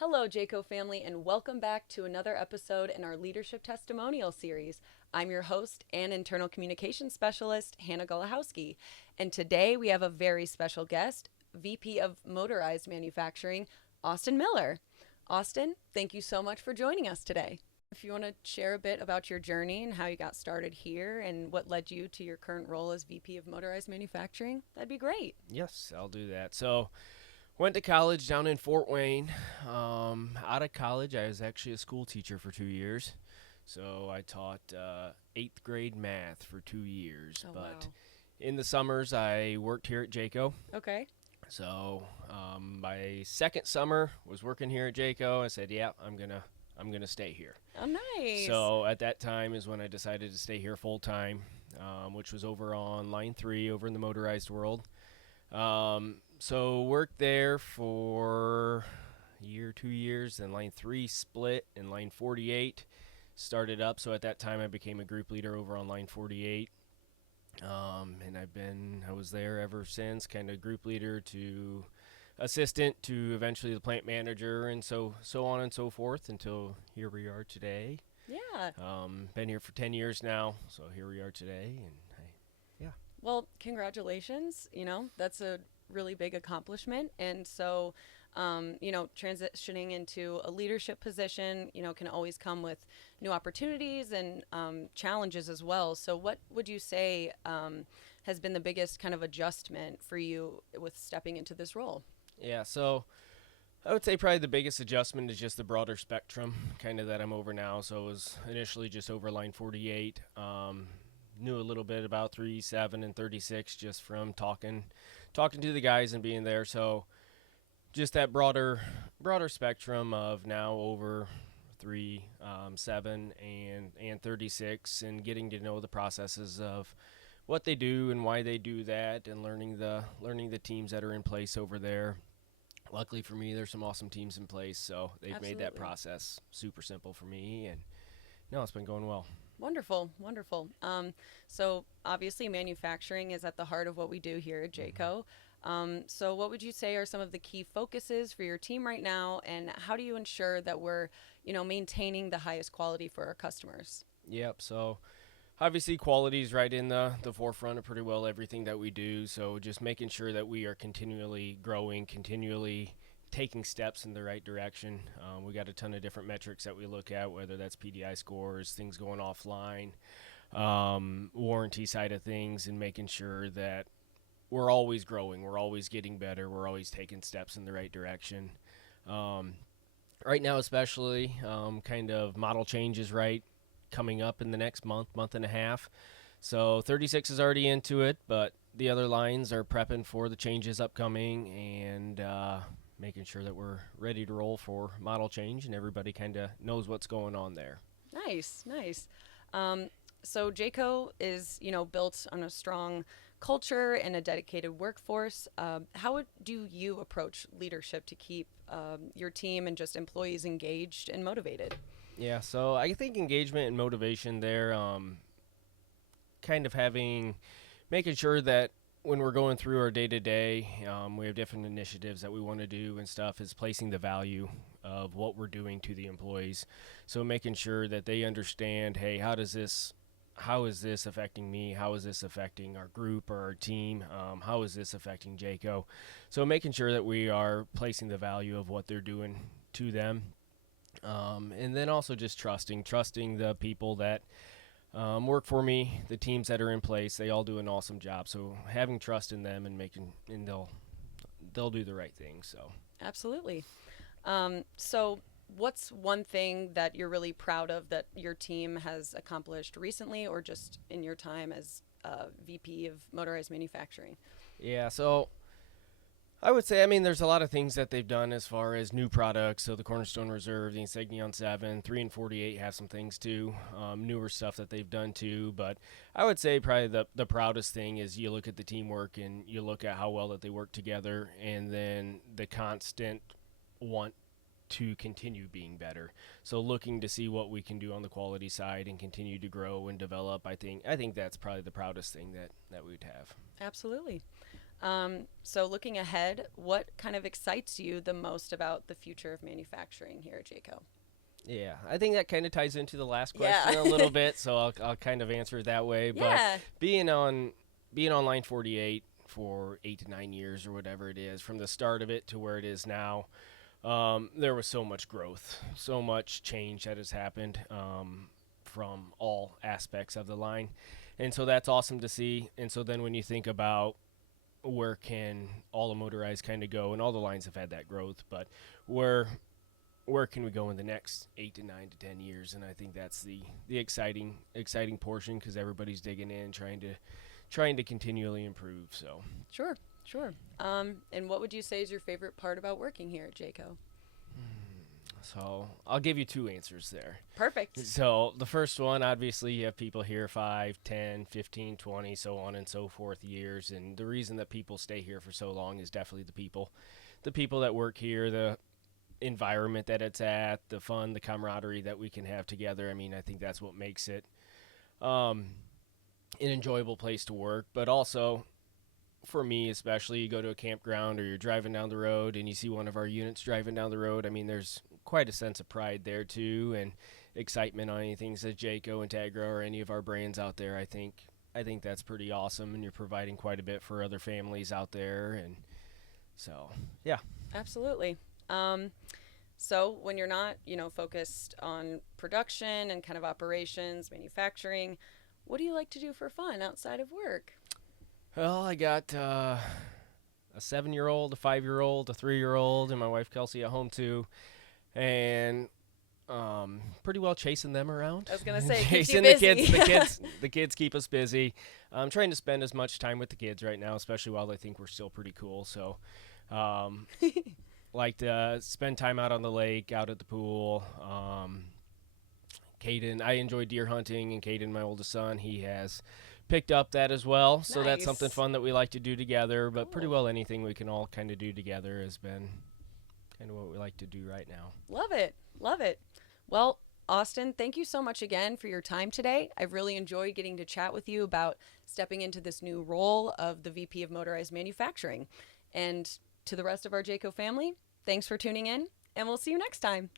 Hello, Jayco family, and welcome back to another episode in our Leadership Testimonial series. I'm your host and internal communications specialist, Hannah Golahowski, and today we have a very special guest, VP of Motorized Manufacturing, Austin Miller. Austin, thank you so much for joining us today. If you want to share a bit about your journey and how you got started here and what led you to your current role as VP of Motorized Manufacturing, that'd be great. Yes, I'll do that. So, went to college down in Fort Wayne. Out of college, I was actually a school teacher for 2 years. So, I taught eighth grade math for 2 years. Oh, But wow. in the summers, I worked here at Jayco. Okay. So, my second summer was working here at Jayco. I said, "Yeah, I'm gonna stay here." Oh, nice. So, at that time is when I decided to stay here full time, which was over on line 3 over in the motorized world. So worked there for a year, 2 years, then line 3 split, and line 48 started up. So at that time, I became a group leader over on line 48. And I was there ever since, kind of group leader to assistant to eventually the plant manager, and so on and so forth until here we are today. Yeah. Been here for 10 years now, so here we are today, and yeah. Well, congratulations. That's a really big accomplishment. And so, transitioning into a leadership position, can always come with new opportunities and challenges as well. So, what would you say has been the biggest kind of adjustment for you with stepping into this role? Yeah, so I would say probably the biggest adjustment is just the broader spectrum, kind of that I'm over now. So I was initially just over line 48. Knew a little bit about 37 and 36 just from talking to the guys and being there. So just that broader spectrum of now over 3, 7, and 36, and getting to know the processes of what they do and why they do that, and learning the teams that are in place over there. Luckily for me, there's some awesome teams in place, so they've made that Absolutely. process super simple for me, and no, it's been going well. Wonderful, wonderful. So obviously, manufacturing is at the heart of what we do here at Hmm. Jayco. So, what would you say are some of the key focuses for your team right now, and how do you ensure that we're, maintaining the highest quality for our customers? Yep. So obviously, quality is right in the forefront of pretty well everything that we do. So just making sure that we are continually growing, continually taking steps in the right direction. We got a ton of different metrics that we look at, whether that's PDI scores, things going offline, warranty side of things, and making sure that we're always growing, we're always getting better, we're always taking steps in the right direction. Um, right now, especially, kind of model changes right coming up in the next month and a half. So 36 is already into it, but the other lines are prepping for the changes upcoming, and making sure that we're ready to roll for model change, and everybody kind of knows what's going on there. Nice, nice. Um, so Jayco is, built on a strong culture and a dedicated workforce. Do you approach leadership to keep your team and just employees engaged and motivated? Yeah, so I think engagement and motivation there, kind of making sure that when we're going through our day to day, we have different initiatives that we want to do and stuff, is placing the value of what we're doing to the employees. So making sure that they understand, hey, how is this affecting me? How is this affecting our group or our team? How is this affecting Jayco? So making sure that we are placing the value of what they're doing to them, and then also just trusting the people that work for me, the teams that are in place. They all do an awesome job. So having trust in them, and they'll do the right thing. So Absolutely. So, what's one thing that you're really proud of that your team has accomplished recently or just in your time as VP of Motorized Manufacturing? yeah, so I would say, I mean, there's a lot of things that they've done as far as new products. So the Cornerstone Reserve, the Insignion 7, 3 and 48 have some things too, newer stuff that they've done too. But I would say probably the proudest thing is you look at the teamwork and you look at how well that they work together, and then the constant want to continue being better. So looking to see what we can do on the quality side and continue to grow and develop. I think that's probably the proudest thing that we'd have. Absolutely. So looking ahead, what kind of excites you the most about the future of manufacturing here at Jayco? Yeah, I think that kind of ties into the last Yeah. question a little bit, so I'll kind of answer it that way. But Yeah. being on being on line 48 for 8 to 9 years or whatever it is, from the start of it to where it is now, there was so much growth, so much change that has happened from all aspects of the line, and so that's awesome to see. And so then when you think about where can all of Motorized kind of go, and all the lines have had that growth, but where where can we go in the next 8 to 9 to 10 years? And I think that's the exciting portion, because everybody's digging in, trying to continually improve. So Sure. Sure. And what would you say is your favorite part about working here at Jayco? I'll give you two answers there. Perfect. So the first one, obviously, you have people here 5, 10, 15, 20, so on and so forth years, and the reason that people stay here for so long is definitely the people that work here, the environment that it's at, the fun, the camaraderie that we can have together. I mean, I think that's what makes it an enjoyable place to work. But also, for me especially, you go to a campground or you're driving down the road and you see one of our units driving down the road. I mean, there's quite a sense of pride there too, and excitement on anything that Jayco and Tegra or any of our brands out there. I think that's pretty awesome, and you're providing quite a bit for other families out there. And so, yeah. Absolutely. So when you're not, focused on production and kind of operations, manufacturing, what do you like to do for fun outside of work? Well, I got a 7-year-old, a 5-year-old, a 3-year-old, and my wife Kelsey at home too, and pretty well chasing them around. I was gonna say, keeps you Chasing the busy. kids. The kids keep us busy. I'm trying to spend as much time with the kids right now, especially while they think we're still pretty cool. So, like to spend time out on the lake, out at the pool. Caden, I enjoy deer hunting, and Caden, my oldest son, he has picked up that as well. So that's something Nice. fun that we like to do together. But pretty Cool. well anything we can all kind of do together has been kind of what we like to do right now. Love it. Love it. Well, Austin, thank you so much again for your time today. I've really enjoyed getting to chat with you about stepping into this new role of the VP of Motorized Manufacturing. And to the rest of our Jayco family, thanks for tuning in, and we'll see you next time.